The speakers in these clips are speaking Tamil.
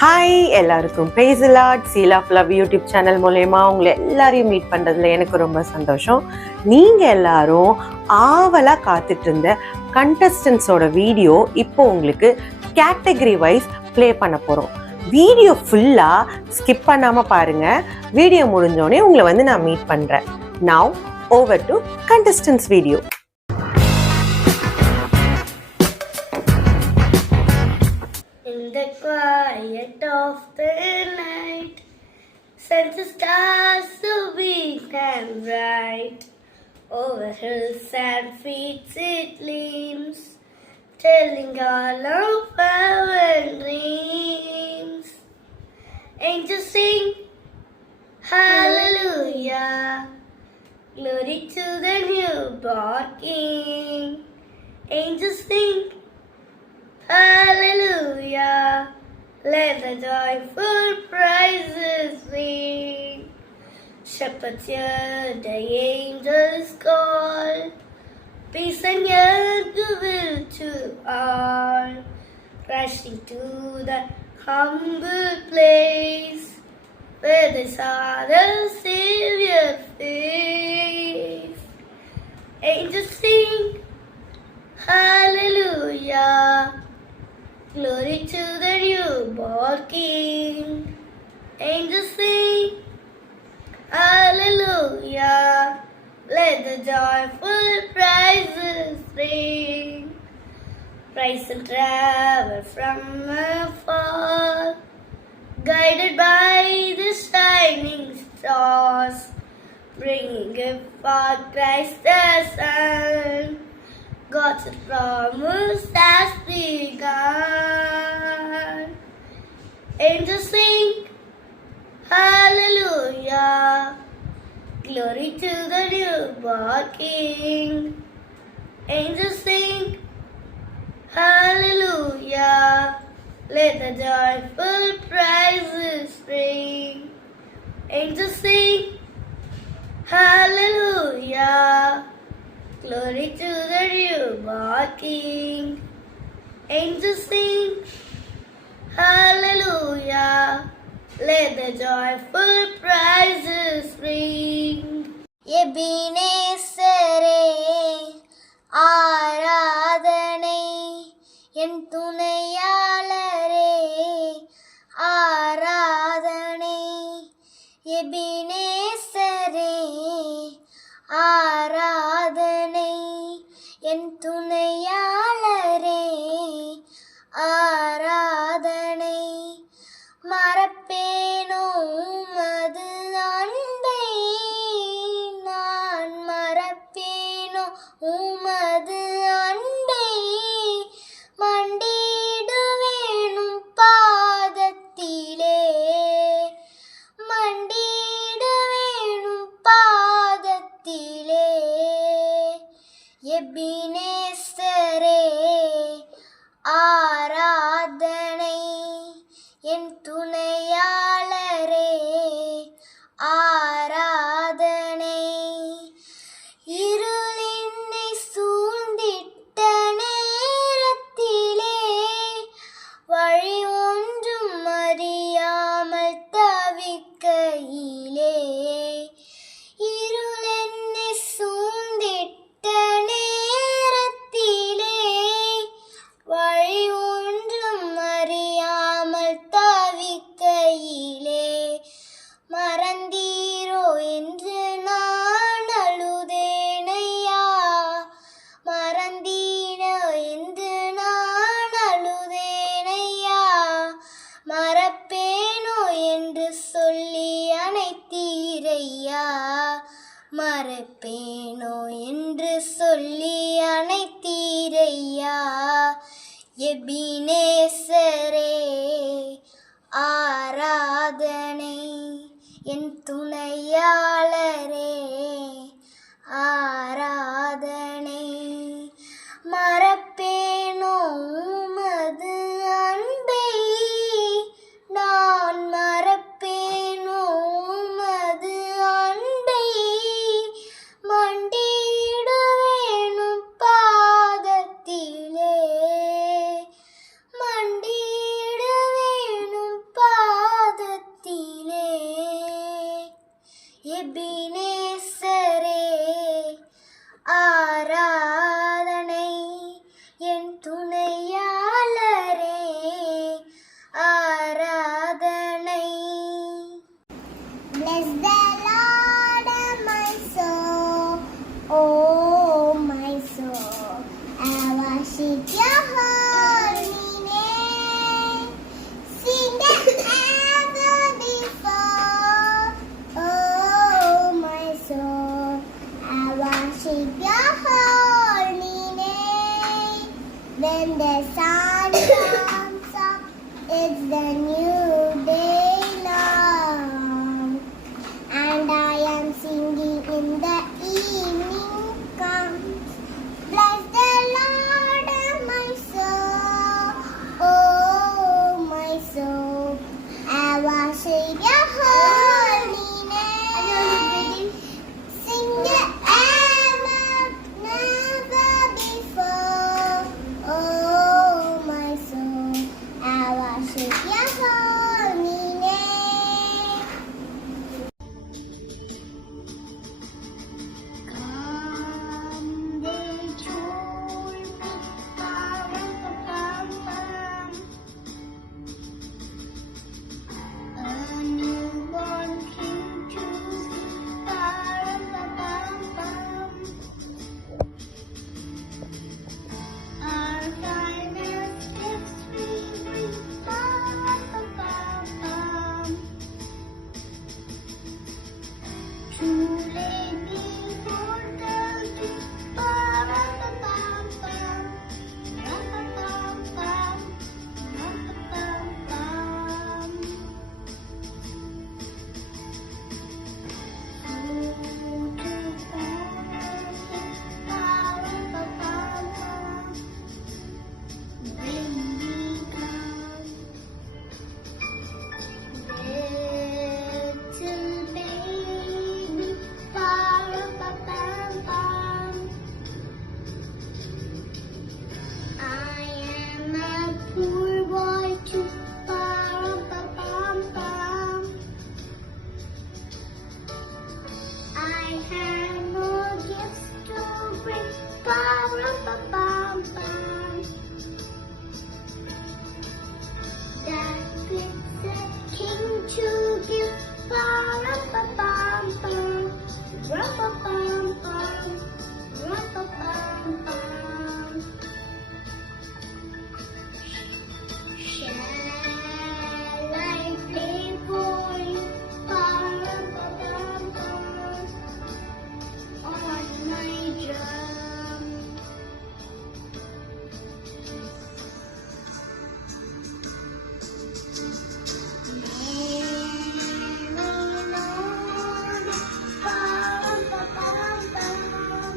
ஹாய் எல்லாருக்கும் praise the lord seal of love YouTube channel மூலயமா உங்களை எல்லாரையும் மீட் பண்ணுறதுல எனக்கு ரொம்ப சந்தோஷம். நீங்கள் எல்லாரும் ஆவலாக காத்துட்டு இருந்த கண்டஸ்டன்ஸோட வீடியோ இப்போ உங்களுக்கு கேட்டகரி வைஸ் ப்ளே பண்ண போகிறோம். வீடியோ ஃபுல்லாக ஸ்கிப் பண்ணாமல் பாருங்கள். வீடியோ முடிஞ்சோடனே உங்களை நான் மீட் பண்ணுறேன். Now over to contestants video. In the quiet of the night, sends the stars so big and bright. Over hills and fields it gleams, telling all of our dreams. Angels sing, hallelujah, glory to the newborn King. Angels sing, hallelujah, let the joyful praises ring. Shepherds hear the angels call, peace and goodwill to all. Rushing to the humble place, where they saw the Savior face. Angels sing, hallelujah, glory to the newborn King. Angels sing, hallelujah, let the joyful praises ring. Rise and travel from afar, guided by the shining stars, bringing gift for Christ the Son. God's promise has begun. Angels sing, hallelujah, glory to the newborn King. Angels sing, hallelujah, let the joyful praises ring. Angels sing, hallelujah, glory to the newborn King. Angels sing, hallelujah, let the joyful praises ring. எபினேசரே ஆராதனை, என் துணையாளரே ஆராதனை. எபினேசரே ஆராதனை, என் துணையாளரே ஆராதனை. மறப்பேனோ உமது அன்பை, நான் மறப்பேனோ உமது அன்பை. மண்டிடுவேனும் பாதத்திலே, மண்டிடுவேனும் பாதத்திலே. எபினேசரே ஆராதனை, என் துணையாளரே ஆராதனை. இருள் என்னை சூழ்ந்திட்ட நேரத்திலே, வழி ஒன்றும் அறியாமல் தவிக்கையிலே. இருள் என்னை சூழ்ந்திட்ட நேரத்திலே, வழி ஒன்றும் அறியாமல் தவிக்கையிலே. மறந்தீரோ என்று நான் அழுதேனையா, மறந்தீரோ என்று நான் அழுதேனையா. மறப்பேனோ என்று சொல்லி அணைத்தீரையா, மறப்பேனோ என்று சொல்லி அணைத்தீரையா. எபினேசரே ஆராதனை, என் துணையாளரே ஆராதனை. மறப்பேனோ உமது அன்பை, நான் மறப்பேனோ உமது அன்பை. மண்டிடுவேனும் பாதத்திலே, மண்டி the sun comes up, it's the new day long. And I am singing in the evening comes. Bless the Lord, my soul, oh my soul. I worship your holy name. Sing it ever, never before. Oh my soul, I worship your holy name. Come, they told me, pa-ram-pa-pam-pam. A newborn king to be, pa-ram-pa-pam-pam. Our finest gifts we bring, pa-ram-pa-pam-pam. To lay before the king, pa-ram-pa-pam-pam. Ram-pa-pam-pam, ram-pa-pam-pam. Poor boy too, pa-ram-pa-pam-pam. I have no gifts to bring, pa-ram-pa-pam-pam. That is a king to give, pa-ram-pa-pam-pam. Ram-pa-pam-pam, ram-pa-pam-pam. Shall I play for you, pa-ram-pa-pam-pam, on my drum? Pa-ram-pa-pam-pam.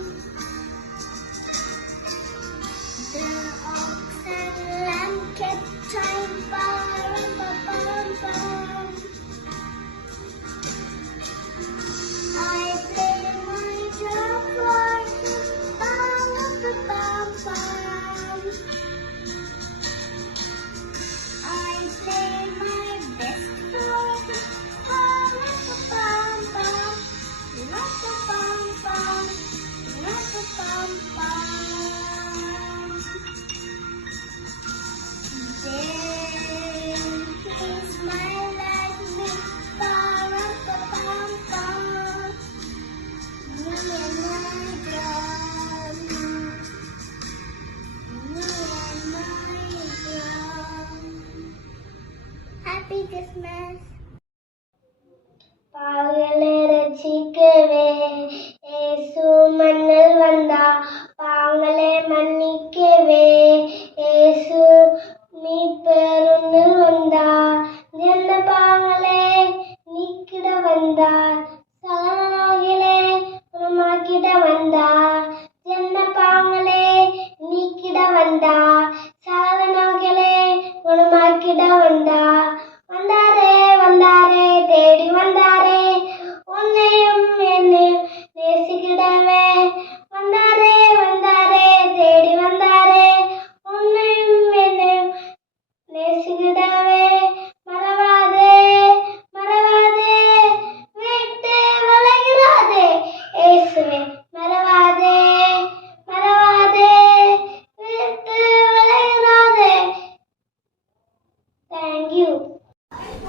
The ox and lamb kept time, pa-ram-pa-pam-pam. I play my drum for you, pa-ram-pa-pam-pam. I play my best for you, pa-ram-pa-pam-pam. Ram-pa-pam-pam, ram-pa-pam-pam. Then he smiled at me, pa-ram-pa-pam-pam. Me and my drum, me and my drum. Happy Christmas. பாவங்களை ரட்சிக்கவே இயேசு மண்ணில் வந்தா, பாவங்களை மன்னிக்கவே இயேசு மீட்பெருந்தில் வந்தார். ஜென்ம பாவங்களை நீக்கிட வந்தார், சகல நோய்களை குணமாக்கிட வந்தார். ஜென்ம பாவங்களை நீக்கிட வந்தார், சகல நோய்களை குணமாக்கிட வந்தார். வந்தாரே வந்தாரே தேடி வந்தாரே, உன்னையும் என்னையும் நேசிக்கிடவே. வந்தாரே வந்தாரே தேடி வந்தாரே, உன்னையும் என்னையும் நேசிக்கிடவே. மறவாதே மறவாதே விட்டு விலகிடாதே இயேசுவே, மறவாதே மறவாதே விட்டு விலகிடாதே. Thank you.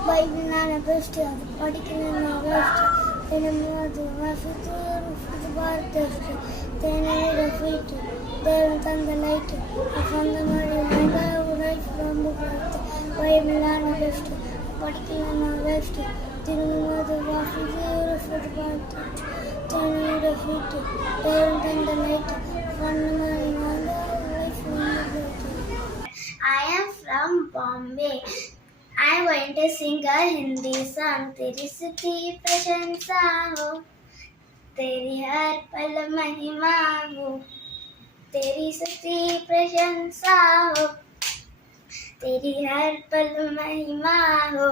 பைபிள் நான் பெஸ்ட், அது படிக்கணும் நான் பெஸ்ட். தினமும் அது வாசித்து பார்த்து தேனோட ஃபீட்டு தேவன் தந்த லைட்டு சொந்த மாதிரி லைஃப் ரொம்ப பார்த்து. பைபிள் நான் பெஸ்ட், படிக்கணும் நான் பெஸ்ட். தினமும் அது வாசித்து பார்த்து தேனோட ஃபீட்டு தேவன் தந்த லைட்டு சொந்த மாதிரி லைஃப் ரொம்ப பார்த்து. Bombay. I'm going to sing a Hindi song. तेरी स्तुति प्रशंसा हो, तेरी हर पल महिमा हो, तेरी स्तुति प्रशंसा हो, तेरी हर पल महिमा हो.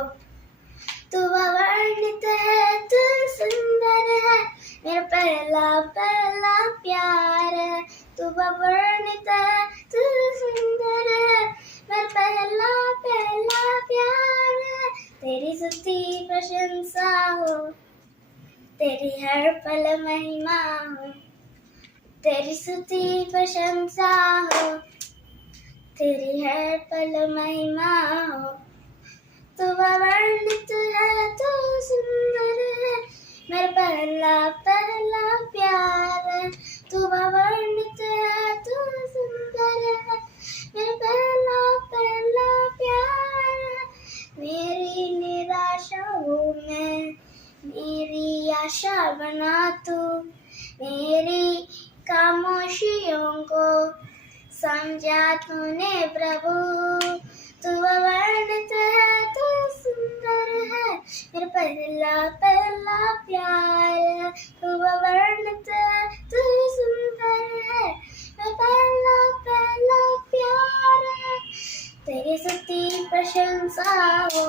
तू अवर्णित है, तू सुंदर है, मेरा पहला पहला प्यार है. तू अवर्णित है, तू सुंदर है, मेरा पहला पहला प्यार है. तेरी स्तुति प्रशंसा हो, तेरी हर पल महिमा हो, तेरी स्तुति प्रशंसा हो, तेरी हर पल महिमा हो. तू अवर्णित है, तू सुंदर है, मेरा पहला पहला प्यार है. तू अवर्णित है, तू सुंदर है, मेरा पहला पहला प्यार है. मेरी निराशाओं में मेरी आशा बना तू, मेरी खामोशियों को समझा तूने प्रभु. तू अवर्णित है, तू सुंदर है, मेरा पहला पहला प्यार है. तू अवर्णित है, तू सुंदर है, मेरा पहला पहला प्यार है. तेरी स्तुति प्रशंसा हो,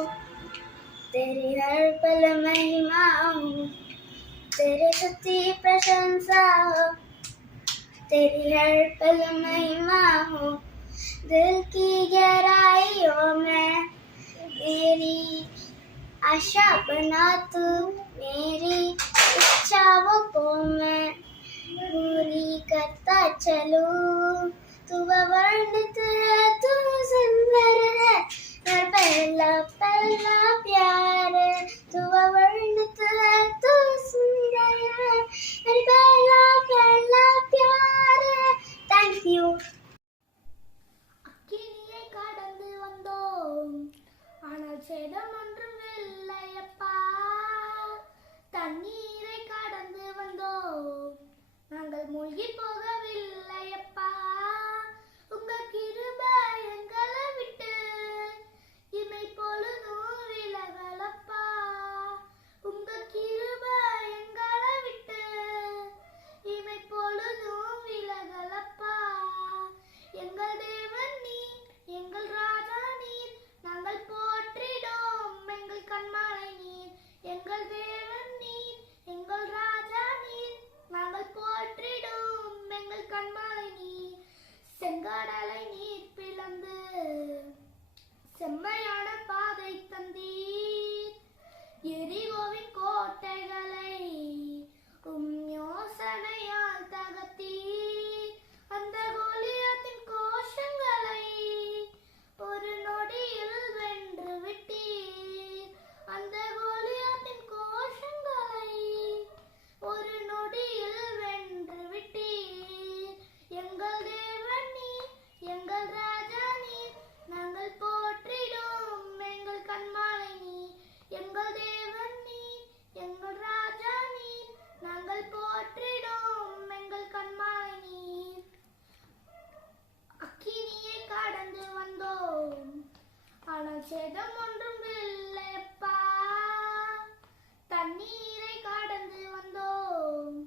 तेरी हर पल महिमा हो, तेरी स्तुति प्रशंसा हो, तेरी हर पल महिमा हो. दिल की गहराइयों में मेरी आशा बना तू, मेरी इच्छाओं को मैं पूरी करता चलूं. तू अवर्णित है, तू सुंदर है, मेरा पहला पहला प्यार है. तू अवर्णित है, तू सुंदर है, मेरा पहला पहला प्यार है. Thank you. அக்கினியை கடந்து வந்தோம், ஆனால் சேதம் ஒன்றும் இல்லையப்பா. தண்ணீரை கடந்து வந்தோம், நாங்கள் மூழ்கி போகவில்லையப்பா. உங்க கிருபை எங்களை விட்டு இமை பொழுதும் விலகலப்பா. உங்க கிருபை எங்களை விட்டு இமை பொழுதும் விலகலப்பா. எங்கள் தேவன் நீர், எங்கள் ராஜா நீர், நாங்கள் போற்றிடும் எங்கள் கண்மலை நீர். எங்கள் தேவன் நீர், எங்கள் ராஜா நீர், நாங்கள் போற்றிடும் எங்கள் கண்மலை நீர். செங்கடலை நீர் பிளந்து செம்மையான பாதை தந்தீர். எரிகோவின் கோட்டைகளை யோசனையால் தகர்த்தீர். அந்த கோலியாத்தின் கோஷங்களை ஒரு நொடியில் வென்று விட்டீர். அந்த கோலியாத்தின் கோஷங்களை ஒரு நொடியில் வென்று விட்டீர். எங்கள் தேவன் நீர், எங்கள் ராஜா நீர், நாங்கள் போற்றிடும் எங்கள் கண்மலை நீர். எங்கள் தேவன் நீர், எங்கள் ராஜா நீர், நாங்கள் போற்றிடும் எங்கள் கண்மலை நீர். அக்கினியை கடந்து வந்தோம், ஆனால் சேதம் ஒன்றும் இல்லையப்பா. தண்ணீரை கடந்து வந்தோம்,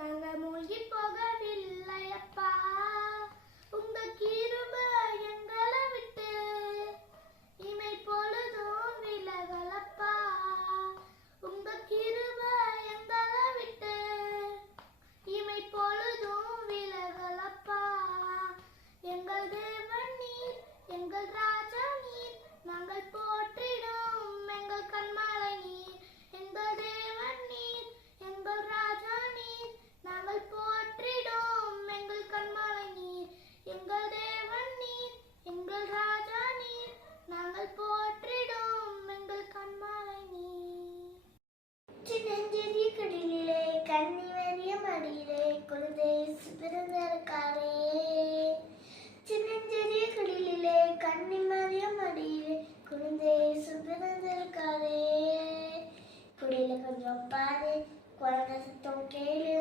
நாங்கள் மூழ்கி போகவில்லையப்பா. உங்க கிருபை எங்களை விட்டு இமை பொழுதும் விலகலப்பா. உங்க கிருபை எங்களை விட்டு இமை பொழுதும் விலகலப்பா. எங்கள் தேவன் நீர், எங்கள் ராஜா நீர், நாங்கள் போற்றிடும் எங்கள் கண்மலை நீர். எங்கள் தேவன் நீர், எங்கள் ராஜா நீர், நாங்கள் போற்றிடும் எங்கள் கண்மலை நீர். எங்கள் தேவன் நீர், எங்கள் ராஜா நீர், நாங்கள் போற்றிடும் எங்கள் கண்மலை நீர். சின்னஞ்சிறிய கடலிலே கன்னி வரிய மடியிலே குழந்தை பிறந்திருக்காரே. சின்னஞ்சிறிய கடலிலே கன்னி மரிய மடியிலே குழந்தை பிறந்திருக்காரே. குடியில கொஞ்சம் பாரு, குழந்தை சத்தம் கேளு,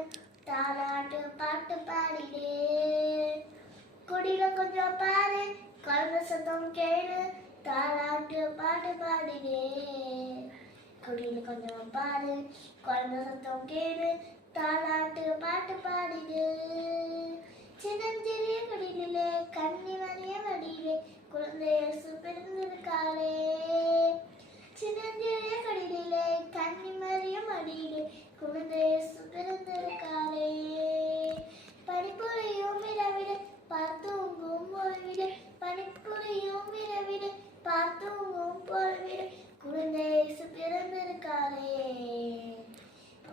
தாலாட்டு பாட்டு பாடிலே. குடியில கொஞ்சம் பாரு, குழந்தை சத்தம் கேளு, தாலாட்டு பாட்டு பாடினே குடியில் கொஞ்சம் பாரு குழந்தை சத்தம் கேளு தாலாட்டு பாட்டு பாடினே சின்னஞ்சிறிய குடிலே கண்ணி மணிய வடியிலே குழந்தை இயேசு பிறந்திருக்காரே சின்னஞ்சிறிய குடிலே கண்ணி மறிய மடியிலே குழந்தை இயேசு பிறந்திருக்காரே பனிப்புரையும் இரவிட பார்த்தூங்கும் ஓய்விட பனிப்புரையும் இரவிட பார்த்தூங்கும் போய்விட குழந்தை இயேசு பிறந்திருக்காரே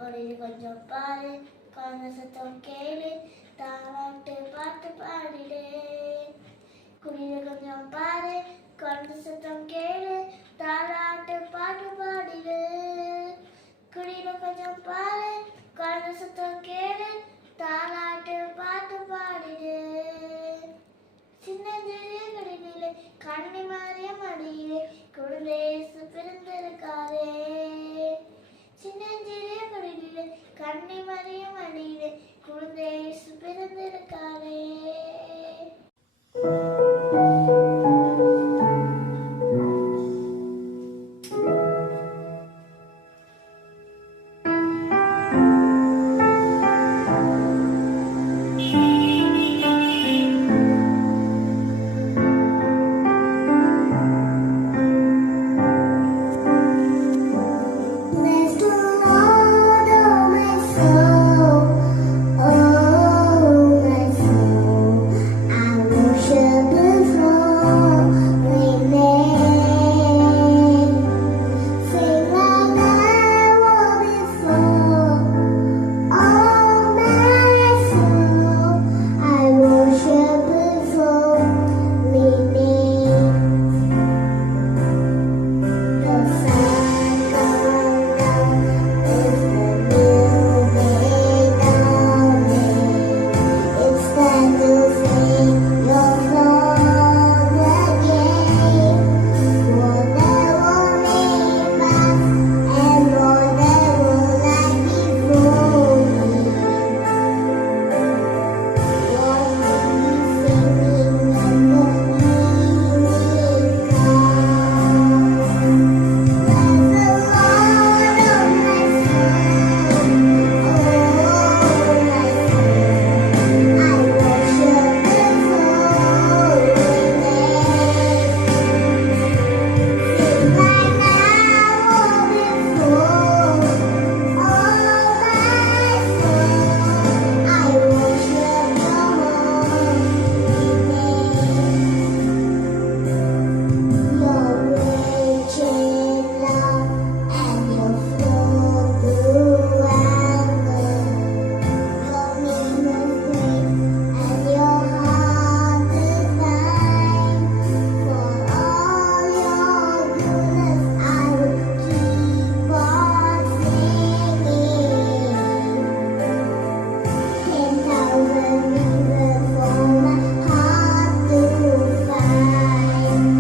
ஒரு கொஞ்சம் பாரு குழந்தை சத்தம் கேளு தாலாட்டு பாட்டு பாடிடு குடியில கொஞ்சம் பாரு குழந்தை சத்தம் கேளு தாலாட்டு பாட்டு பாடிடு குடியில கொஞ்சம் பாரு குழந்தை சத்தம் கேளு தாலாட்டு பாட்டு பாடிடு சின்னஞ்சிறிய குடியிலே கண்ணி மாறிய மடியிலே குழந்தை இயேசு பிறந்திருக்காரே சின்னஞ்சிறிய குடியிலே கண்ணி மாறிய மடியிலே குழந்தை இயேசு பிறந்திருக்காரே Bless the Lord, oh my soul, oh my soul. I worship His holy name. Sing like never before, oh my soul. I worship His holy name. The sun gone down is the new day dawning. It's time to sing your song again. Lord, there will leave us, and Lord, there will like before me. Lord, we'll be singing at the evening come. Your raging love and your flow through anger, your meanness great and your heart divine. For all your goodness, I will keep on singing. 10,000 reasons for my heart to find.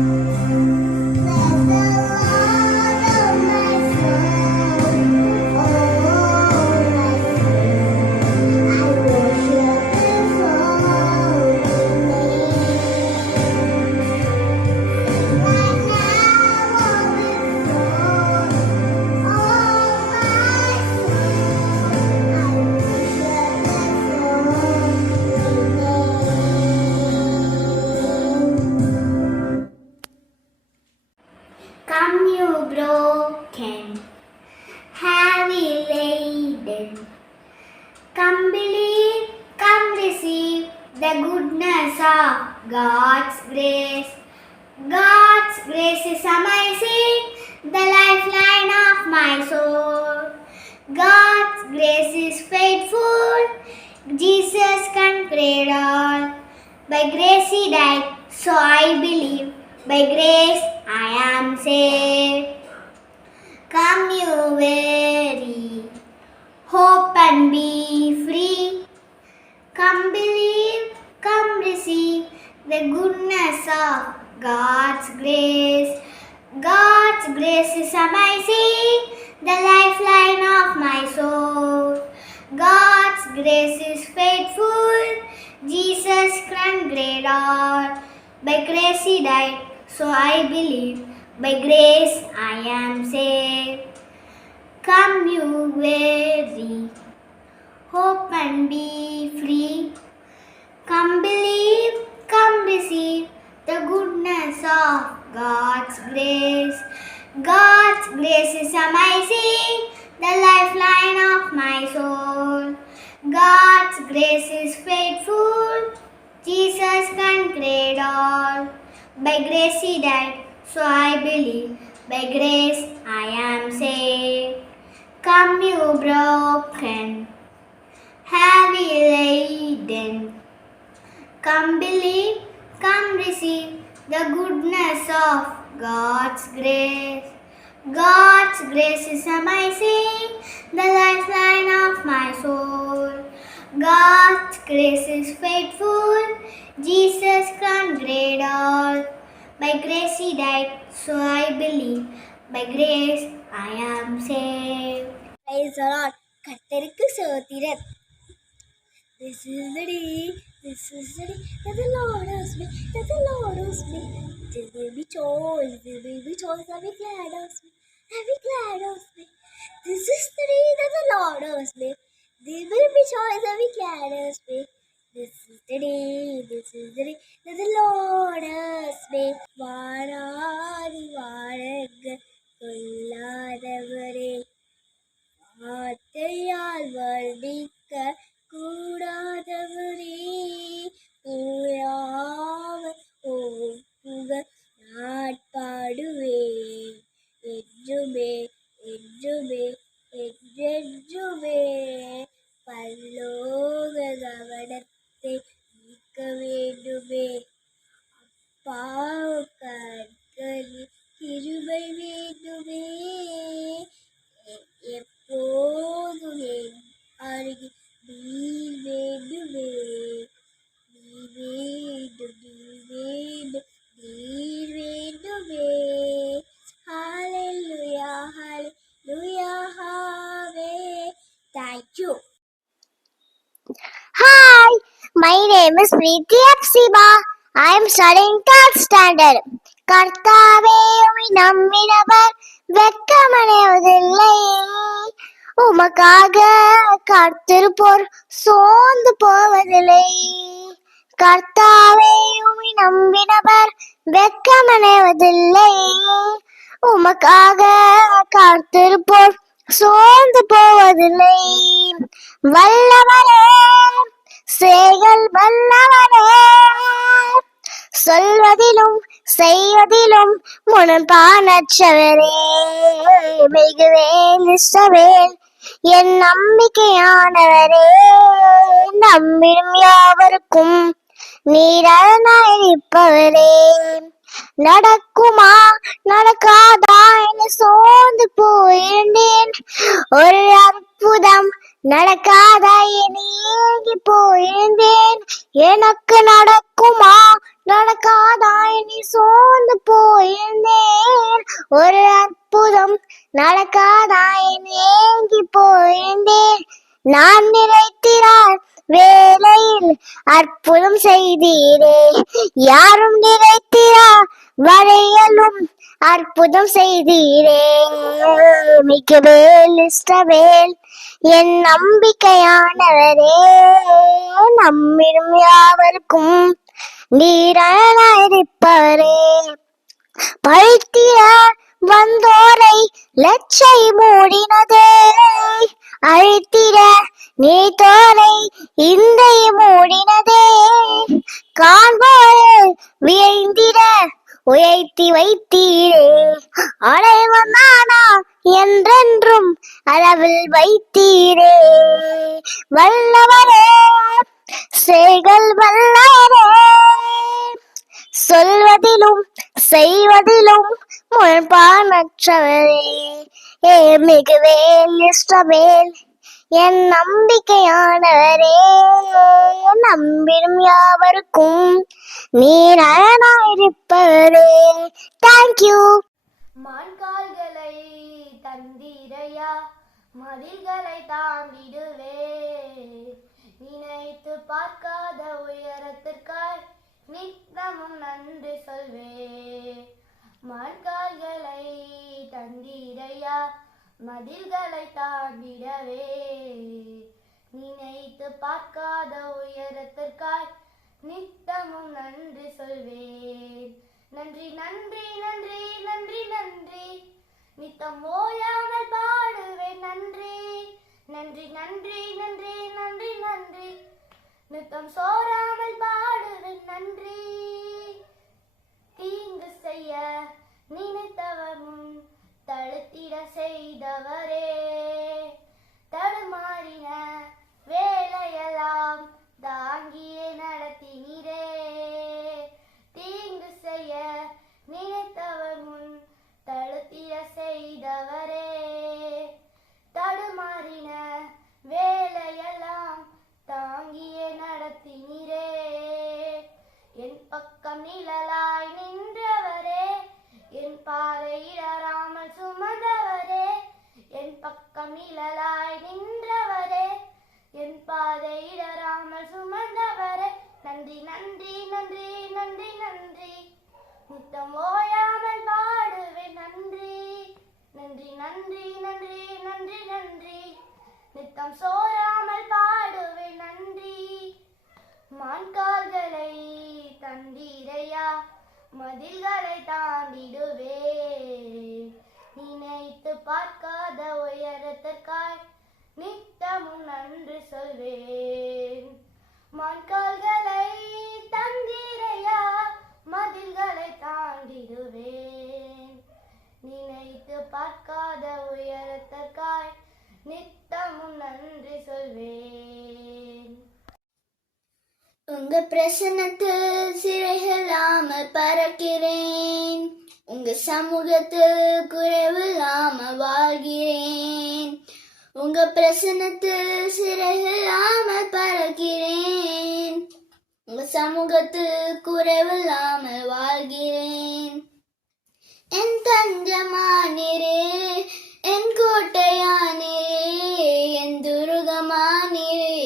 Bless the Lord, oh my soul, oh my soul. I worship His holy name. Like never before, oh my soul. Come you broken, heavy laden, come believe, come receive the goodness of God's grace. God's grace is amazing, the lifeline of my soul. God's grace is faithful, Jesus conquered all. By grace He died, so I believe, by grace I am saved. Come you weary, hope and be free. Come believe, come receive the goodness of God's grace. God's grace is amazing, the lifeline of my soul. God's grace is faithful, Jesus conquered all. By grace He died, so I believe. By grace I am saved. Come you weary, hope and be free. Come believe, come receive the goodness of God's grace. God's grace is amazing, the lifeline of my soul. God's grace is faithful, Jesus can create all. By grace he died, so I believe. By grace I am saved. Come you broken, heavy laden. Come believe, come receive the goodness of God's grace. God's grace is amazing, the lifeline of my soul. God's grace is faithful, Jesus can create all. By grace he died, so I believe. By grace I am saved. Praise the Lord. கர்த்தருக்கு ஸ்தோத்திரம். This is the day, this is the day that the Lord has made, that the Lord has made. This will be choice, this will be choice, I'll be glad of me, I'll be glad of me. This is the day that the Lord has made. This will be choice, I'll be glad of me. This is the day, this is the day that the Lord has made. வாராதி வாழக கொள்ளாதவரே, வார்த்தையால் வர்ணிக்க கூடாதவரே, ஓயாமல் புக நாட்பாடுவேன் என்றுமே என்றுமே என்றென்றுமே. பரலோக கவனத்தை நீக்க வேண்டுமே, பாவக்கண்களில் கிருபை வேண்டுமே. எப்போதும் என் அருகில் நீர் வேண்டுமே, நீ வேண்டும் நீ வேண்டும் நீர் வேண்டுமே. ஹalleluya hallelujah amen. Thank you. Hi, my name is Preeti Apsiba. I am studying 3rd standard. கர்த்தாவே உம்மை நம்பினவர் வெட்கமடைவதில்லை. உமக்காக காத்திருப்போர் சோர்ந்து போவதில்லை. கர்த்தாவே உம்மை நம்பினவர் வெட்கமடைவதில்லை. உமக்காக காத்திருப்போர் சோர்ந்து போவதில்லை. வல்லவரே, செயல் வல்லவரே, சொல்வதிலும் செய்வதிலும் முன்பானற்றவரே, மிகுவேல் இஷ்டவேல் என் நம்பிக்கையானவரே, நம்பிடும் யாவருக்கும் நீராயிருப்பவரே. நடக்குமா நடக்காதா என சோர்ந்து போயிருந்தேன், ஒரு அற்புதம் நடக்காதா என ஏங்கி போயிருந்தேன். எனக்கு நடக்குமா நடக்காதா என சோர்ந்து போயிருந்தேன், ஒரு அற்புதம் நடக்காதா என ஏங்கி போயிருந்தேன். நான் நினைத்திரார் வேளையில் அற்புதம் செய்தீரே, யாரும் நினைத்திரா வரையிலும் அற்புதம் செய்தீரே. மிக்கவேல் இஷ்டவேல் என் நம்பிக்கையானவரே, நம்பிடும் யாவருக்கும் நீராயிருப்பவரே. பழித்திட வந்தோரை லட்சை மூடினதே, அழித்திட நீத்தோரை இந்தை மூடினதே. காண்போரை வியந்திட உயர்த்தி வைத்தீரே, அனைவன் நானா என்றென்றும் அளவில் வைத்தீரே. வல்லவரே, செய்கள் வல்லவரே, சொல்வதிலும் செய்வதிலும் முன்பானற்றவரே, மிகுவேல் இஷ்டவேல் என் நம்பிக்கையானவரே, நம்பிடும் யாவருக்கும் நீராயிருப்பவரே. தேங்க்யூ. மான்கால்களை தந்திரையா, மதில்களை தாண்டிடுவே, நினைத்து பார்க்காத உயரத்திற்காய் நித்தமும் நன்றி சொல்வே. மதில்களை தாண்டிடவே நினைத்து பார்க்காத உயரத்திற்காய் நித்தமும் நன்றி சொல்வேன். நன்றி நன்றி நன்றி நன்றி நன்றி நித்தம் ஓயாமல் பாடுவேன். நன்றி நன்றி நன்றி நன்றி நன்றி நன்றி நித்தம் சோராமல் பாடுவேன். நன்றி தீங்கு செய்ய நினைத்தவரும் தடுத்திட செய்தவரே, தடுமாறின வேலையெல்லாம் தாங்கியே நடத்தினீரே. தீங்கு செய்ய நினைத்தவர் முன் தடுத்திட செய்தவரே, தடுமாறின வேலையெல்லாம் தாங்கியே நடத்தினீரே. என் பக்கம் நிழலாய் நின்றவரே, என் பாதையிடராமல் சுமந்தவரே. என் பக்கம் நிழலாய் நின்றவரே, என் பாதையிடராமல் சுமந்தவரே. நன்றி நன்றி நன்றி நன்றி நன்றி நித்தம் ஓயாமல் பாடுவேன். நன்றி நன்றி நன்றி நன்றி நன்றி நன்றி நித்தம் சோராமல் பாடுவேன். நன்றி மான்கால்களை தந்தீரையா, மதில்களை தாண்டிடுவே. நினைத்து பார்க்காத உயரத்திற்காய் நித்தமும் நன்றி சொல்வேன். மான்கால்களை தந்தீரையா, மதில்களை தாண்டிடுவேன். நினைத்து பார்க்காத உயரத்திற்காய் நித்தமும் நன்றி சொல்வேன். உங்க பிரசன்னத்தில் சிறையில்லாமல் பறக்கிறேன். உங்க சமூகத்தில் குறைவில்லாமல் வாழ்கிறேன். உங்க பிரசன்னத்தில் சிறையில்லாமல் பறக்கிறேன். உங்க சமூகத்தில் குறைவில்லாமல் வாழ்கிறேன். என் தஞ்சமானீரே, என் கோட்டையானீரே, என் துருகமானீரே,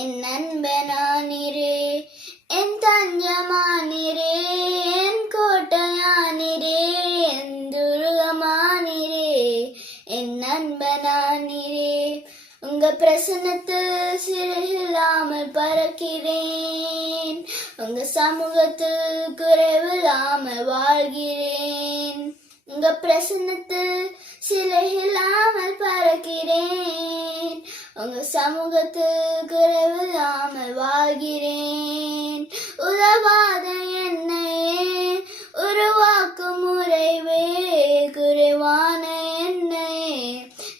என் நண்பனானீரே. என் தஞ்சமானீரே, என் கோட்டையானீரே, என் துருகமானீரே, என் நண்பனானீரே. உங்க பிரசன்னத்தில் சிறையில்லாமல் பறக்கிறேன். உங்க சமூகத்தில் குறைவில்லாமல் வாழ்கிறேன். உங்க பிரசன்னத்தில் சிறையில்லாமல் பறக்கிறேன். உங்க சமூகத்தில் குறைவில்லாமல் வாழ்கிறேன். உதவாத என்னையே உருவாக்கும் உறைவே, குறைவான என்னையே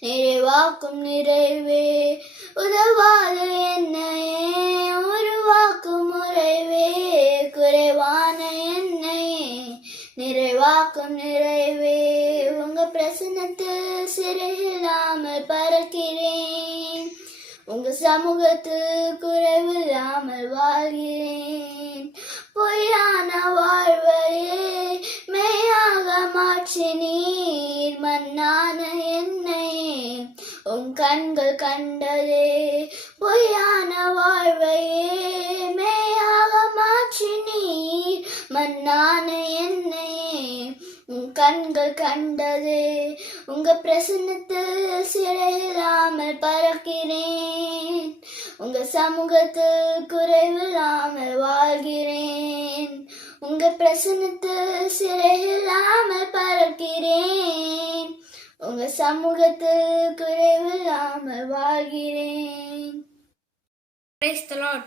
நிறைவாக்கும் நிறைவே. உதவாத என்னையே உருவாக்கும் உறைவே, குறைவான என்னையே நிறைவாக்கும் நிறைவே. உங்க பிரசன்னத்தில் சிறையில்லாமல் பறக்கிறேன். உங்க சமூகத்தில் குறைவில்லாமல் வாழ்கிறேன். பொய்யான வாழ்வையே மெய்யாக மாற்றினீர். மண்ணான என்னையே உன் கண்கள் கண்டதே. பொய்யான வாழ்வையே மெய்யாக மாற்றினீர். மண்ணான என்னையே உன் கண்கள் கண்டதே. உங்க பிரசன்னத்தில் சிறையில்லாமல் பறக்கிறேன். உங்க சமூகத்தில் குறைவில்லாமல் வாழ்கிறேன். உங்க பிரசன்னத்தில் சிறையில்லாமல் பறக்கிறேன். உங்க சமூகத்தில் குறைவில்லாமல் வாழ்கிறேன். Praise the Lord.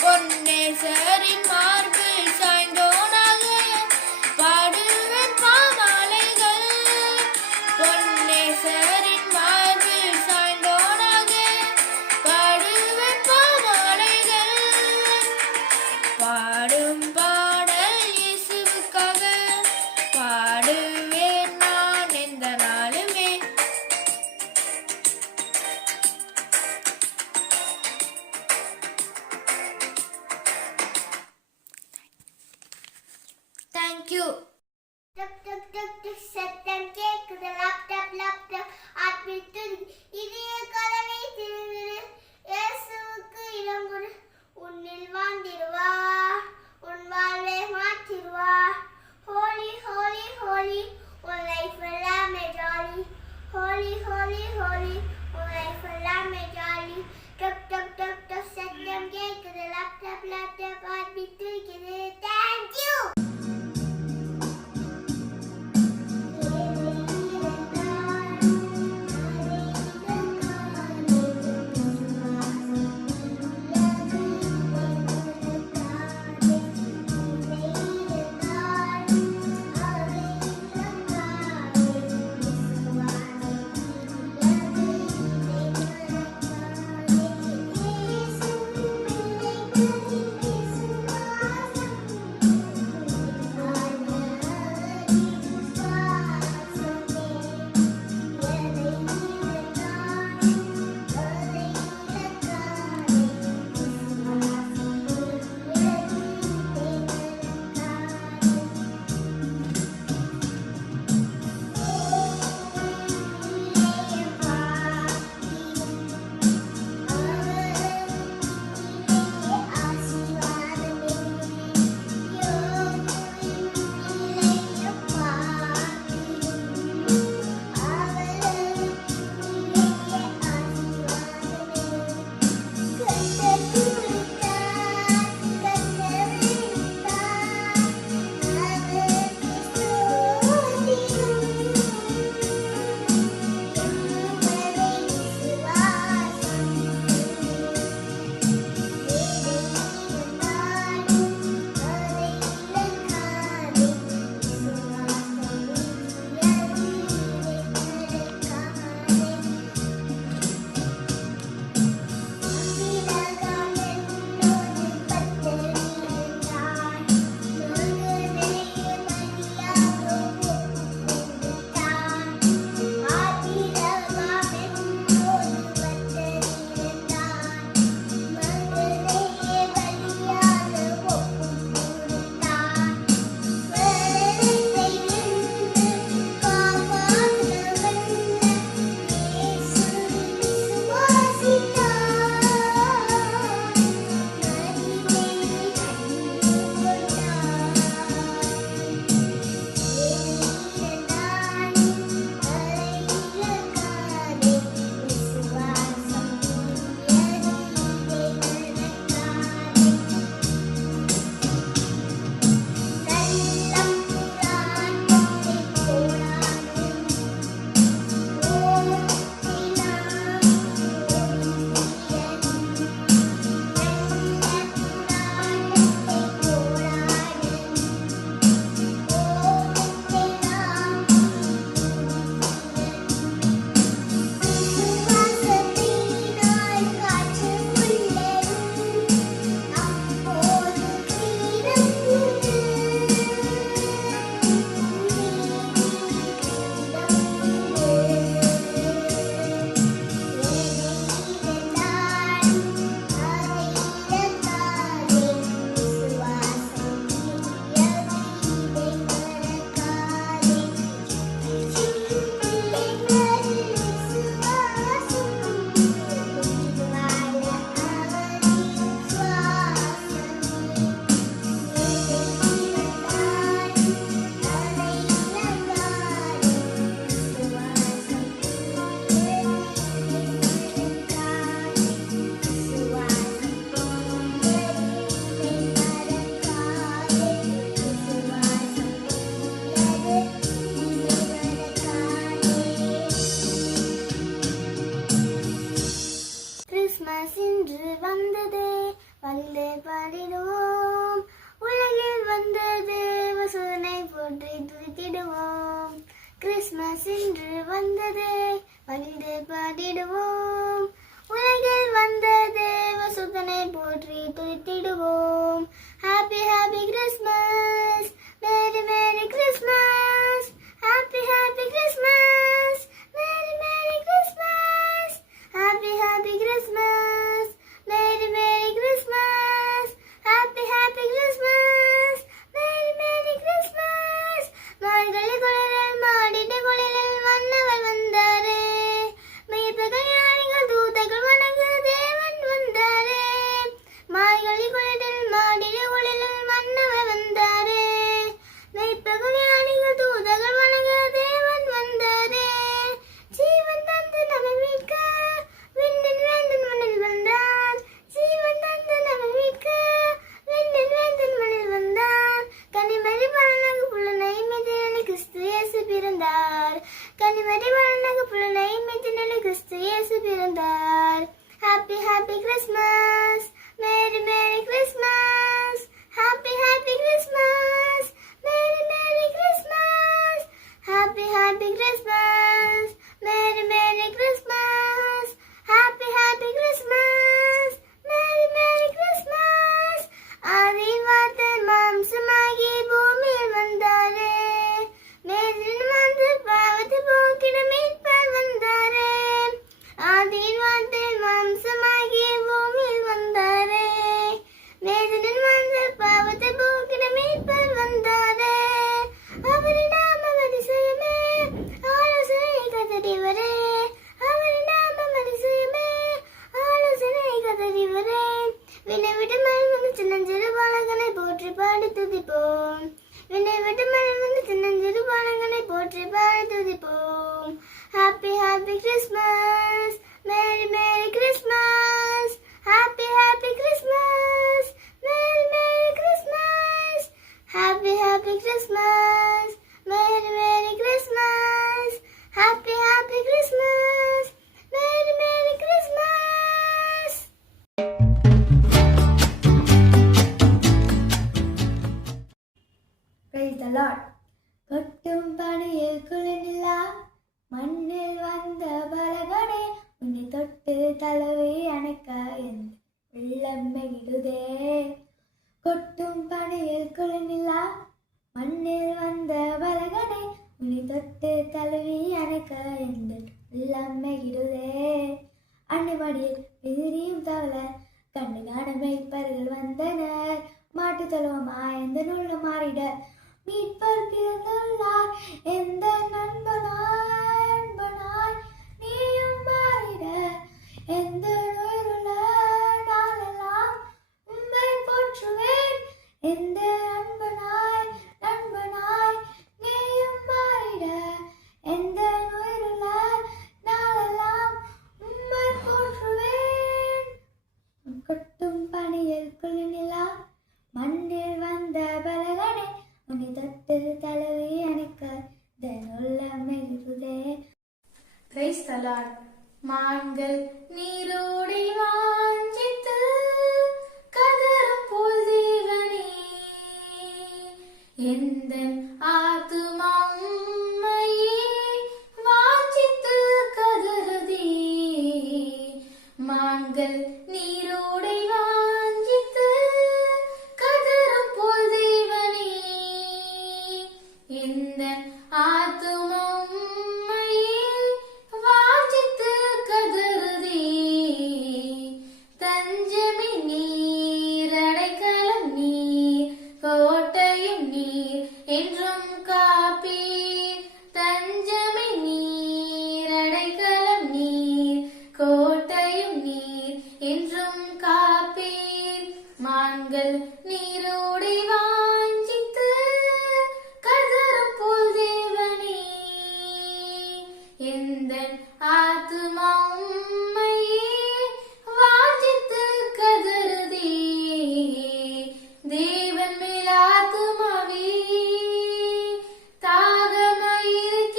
பொன்னேசரின் மார்பில் சாய்ந்தோனாக பாடுவேன் பாமாலைகள். பொன்னேசரின் மார்பில் சாய்ந்தோனாக பாடுவேன் பாமாலைகள். பாடும் பாடல் இயேசுவுக்காக பாடுவேன் நான் எந்த நாளுமே. தேங்க்யூ. டக் டக் டக் டக் சத்தம் கேக்குது லேப்டாப் லேப்டாப் ஆட்பிட்டு இதய கதவை திறந்து இயேசுவுக்கு இடம் கொடு. உன்னில் வாழ்ந்திடுவா உன் வாழ்வை மாற்றிடுவா. ஹோலி ஹோலி ஹோலி உன் லைஃப் எல்லாமே ஜாலி. ஹோலி ஹோலி ஹோலி உன் லைஃப் எல்லாமே ஜாலி. டக் டக் டக் டக் சத்தம் கேக்குது லேப்டாப் லேப்டாப் ஆட்பிட்டு இருக்குது. தேங்க்யூ. வந்து பாடிடுவோம். உலகில் வந்த தேவசூதனை போற்றி துதித்திடுவோம். கிறிஸ்மஸ் இன்று வந்ததே, வந்து பாடிடுவோம். உலகில் வந்த தேவசூதனை போற்றி துதித்திடுவோம். Happy happy Christmas, merry merry Christmas, happy happy Christmas, merry merry Christmas, happy happy Christmas, merry merry Christmas, happy happy Christmas, merry merry Christmas. மார்கழி குளிரில் மாடிட்ட குளிரில் மன்னவர் வந்தாரே, மெய்ப்பகல் யாழிகள் தூதர்கள் வணங்கு தேவன் வந்தாரே. மார்கழி குளிரில் மாடிட்ட குளிரில் மன்னவர் வந்தாரே, மெய்ப்பகல் யாழிகள் தூதர்கள் வணங்கு தேவன் வந்தாரே. ஜீவன் தந்து நம்மை மீட்க விண்ணின் வேந்தன் மண்ணில் வந்தான், ஜீவன் தந்து நம்மை மீட்க விண்ணின் வேந்தன் மண்ணில் வந்தான். கனிமறி பலனகு புலனை மெதினலி கிறிஸ்து இயேசு பிறந்தார், கனிமறி பலனகு புலனை மெதினலி கிறிஸ்து இயேசு பிறந்தார். Happy happy Christmas, merry merry Christmas, happy happy Christmas, merry merry Christmas, happy happy Christmas, merry merry Christmas, happy happy Christmas, merry merry Christmas. ஆதியில் வார்த்தை மாம்சமாகி பூமியில் வந்தாரே, மேதில் வந்து பாவத்தை போக்கிட மீட்பர் வந்தாரே. ஆதியில் வார்த்தை மாம்சமாகி பூமியில் வந்தாரே, மேதில் வந்து பாவத்தை போக்கிட மீட்பர் வந்தாரே. அவரின் நாமம் அதிசயமே, ஆலோசனை கதறிவரே, அவரின் நாமம் அதிசயமே, ஆலோசனை கதறிவரே. வினை விட்டு மேல் வந்து சின்னஞ்சிறு பாலகனை போற்றி பாடி துதிப்போம், வினை விட்டு மேல் வந்து சின்னஞ்சிறு பாலகனை போற்றி பாடி துதிப்போம். Happy happy Christmas, merry merry Christmas, happy happy Christmas, merry merry Christmas, happy happy Christmas, merry merry Christmas, happy happy Christmas, merry merry Christmas. Praise the Lord. கொட்டும் பனியில் குளிர்நிலா, மண்ணில் வந்த பலகனே, உன்னை தொட்டு தலவை அணைக்க என் உள்ளம் மெகிடுதே. கொட்டும் பனியில் குளிர்நிலா, மண்ணில் வந்த பலகனே, உன்னை தொட்டு தலவி அணைக்க என் உள்ளம் மெகிடுதே. அன்னைமடியில் எதிரியும் தவள கண்டு காண மெய்ப்பர்கள் வந்தனர், மாட்டு தழுவமா எந்த நுள்ள மாறிட மீட்பர் பிறந்துள்ளார். எந்த நண்பனாய் அன்பனாய் நீயும் மாறிட, எந்த நுயிருள்ள நாளெல்லாம் உம்மை போற்றுவேன். எந்த நண்பனாய் நண்பனாய் நீயும் மாறிட, எந்த நுயிருள்ள நாளெல்லாம் உம்மை போற்றுவேன். கொட்டும் பனியில் குளிர்நிலா, மண்ணில் வந்த பலகனே, உன்னை தொட்டு தலவி அணைக்க தன்னுள்ள மெழுகுதே. Praise the Lord. மான்கள் நீரோடை வாஞ்சித்து கதறும் போல் தேவனே, எந்தன் ஆத்துமா உம்மையே வாஞ்சித்து கதறுதே. மான்கள் நீரோடை வாஞ்சித்து கதறும் போல் தேவனே, எந்தன் ஆத்துமா உம்மையே வாஞ்சித்து கதறுதே. தஞ்சமே நீர், அடைக்கலம் நீர், கோட்டையும் நீர், என்றும் காப்பீர். தஞ்சமே நீர், அடைக்கலம் நீர், கோட்டையும் நீர், என்றும் காப்பீர். மான்கள் நீரோடை வாஞ்சித்து கதறும் போல் தேவனே, எந்தன் ஆத்துமா உம்மையே வாஞ்சித்து கதறுதே. தேவன் மேல் ஆத்துமாவே தாகமாயிருக்கிறதே,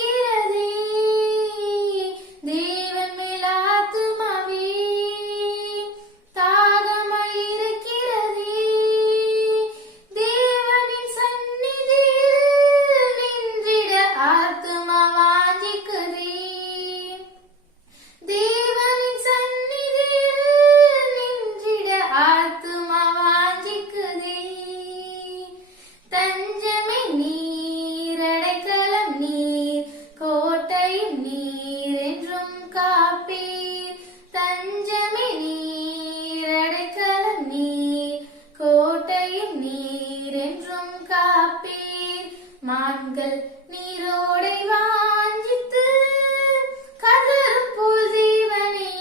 தேவன் மேல் ஆத்துமாவே நீரோடை வாஞ்சித்து கதறும் போல் ஜீவனே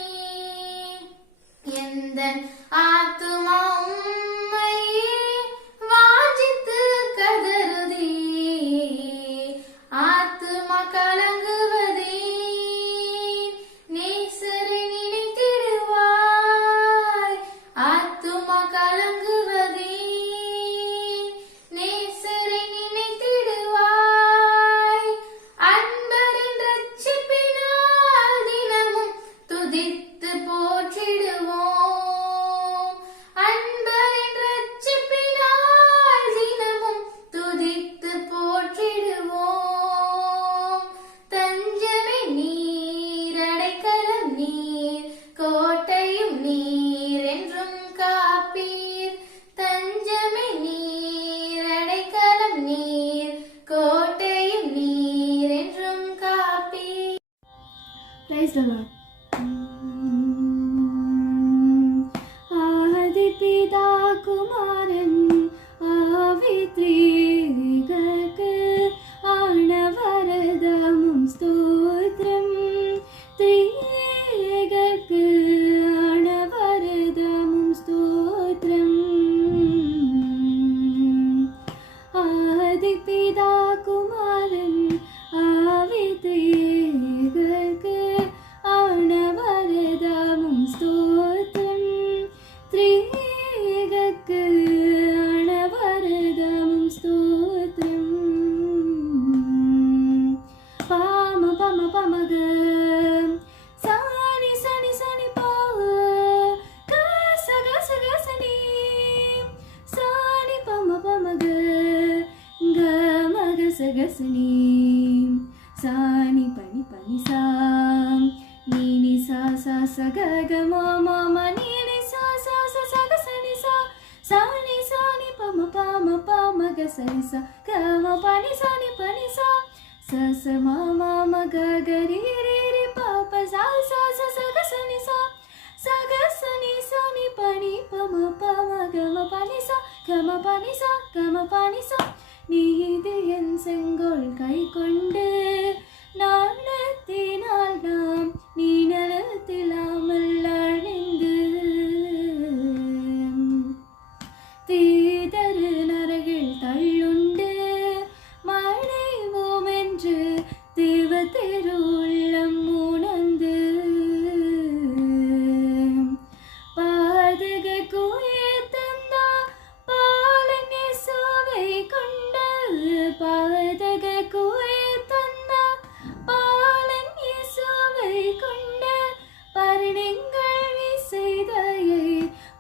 எந்தன் ஆத்துமா உம்மையே வாஞ்சித்து கதறுதே ஆத்துமா கலங்குவதே நேசரை நினைத்திடுவாய் ஆத்துமா கலங்குவதே நேசரை நினைத்திடுவாய் அன்பரின் ரட்சிப்பினால் தினமும் துதித்து போற்றிடுவோம் அன்பரின் ரட்சிப்பினால் தினமும் துதித்து போற்றிடுவோம் தஞ்சமே நீர் அடைக்கலம் நீர் கோட்டையும் நீர் என்றும் காப்பீர் தஞ்சமே நீர் அடைக்கலம் நீர் கோட்டையும் நீர் என்றும் காப்பீர். Praise the Lord. ஆதிபிதா குமாரன் ஆவி திரேகக்கு ஆனவரதமும் ஸ்தோத்திரம் திரேகக்கு ஆனவரதமும் ஸ்தோத்திரம் ஆதிபிதா குமாரன் ஆவி திரேகக்கு ஆனவரதமும் ஸ்தோத்திரம் திரேகக்கு ஆனவரதமும் ஸ்தோத்திரம் பாம பம பமக சானி சனி சனி பா கச கச கசனி சானி பம பமக கமக சகசனி சானி பனி பனி சா நீனி சா சா சக கம மம நீனி சா சா சா சகசனி சா சானி சானி பம பம பம கசனி சா கம பனி சானி பனி சா ச ச மம மக கரி ரி ரி பப சா சா சா சகசனி சா சகசனி சானி பனி பம பம கம பனி சா கம பனி சா கம பனி சா நீதி என் செங்கோல் கை கொண்டு நாணத்தினால் நாம் நீ நலத்திலாமல் அழிந்து தீதரு நரகில் தள்ளுண்டு மறைவோம் என்று தேவ திருள்ளம் உணர்ந்து பாதகக்கு உயிர் தந்தா பாலன் இயேசுவை கொண்டு பாதகக்கு உயிர் தந்தா பாலன் இயேசுவை கொண்டு பரிணங்கள் விசைதையை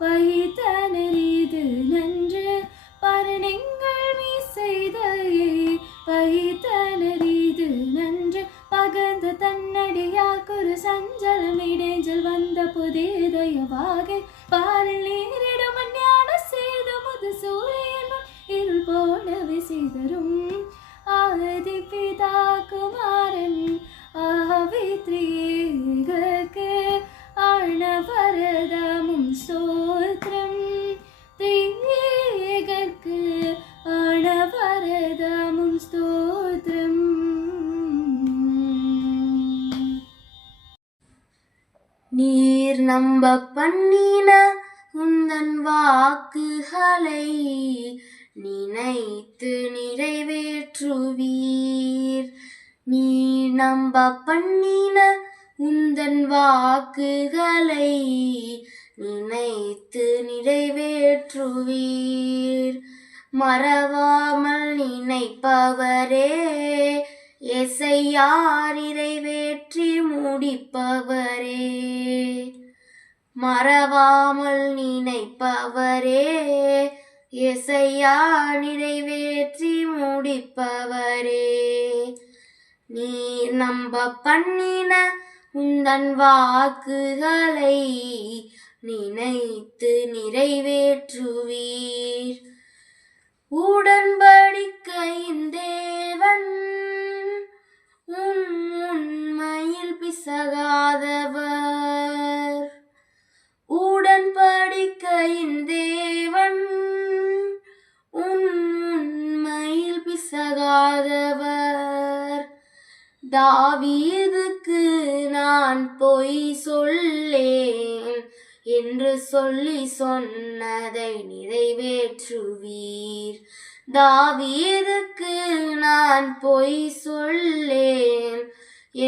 வகித்தனர் இது நன்று பரிணங்கள் விசைதையை வகித்தனர் இது நன்று பகந்த தன்னடியாக்குரு சஞ்சலம் இடைஞ்சல் வந்த புதியதயவாக பாரில் நீரிடம் ஞான செய்த முது சூரியன் இருள் போலவே செய்தரும் ஆதி பிதா குமாரன் ஆவி திரேகக்கு ஆனவரதமும் ஸ்தோத்திரம் திரேகக்கு ஆனவரதமும் ஸ்தோத்திரம் நீர் நம்ப பண்ணின உந்தன் வாக்குகளை நினைத்து நிறைவேற்றுவீர் நீர் நம்ப பண்ணின உந்தன் வாக்குகளை நினைத்து நிறைவேற்றுவீர் மறவாமல் நினைப்பவரே எசையா நிறைவேற்றி முடிப்பவரே மறவாமல் நினைப்பவரே எசையா நிறைவேற்றி முடிப்பவரே நீர் நம்ப பண்ணின உந்தன் வாக்குகளை நினைத்து நிறைவேற்றுவீர் உடன்படிக்கையின் தேவன் உண்மையில் பிசகாதவர் உடன்படிக்கையின் தேவன் உண்மையில் பிசகாதவர் தாவீதுக்கு நான் பொய் சொல்லேன் என்று சொல்லி சொன்னதை நிறைவேற்றுவீர். தாவீதுக்கு நான் பொய் சொல்லேன்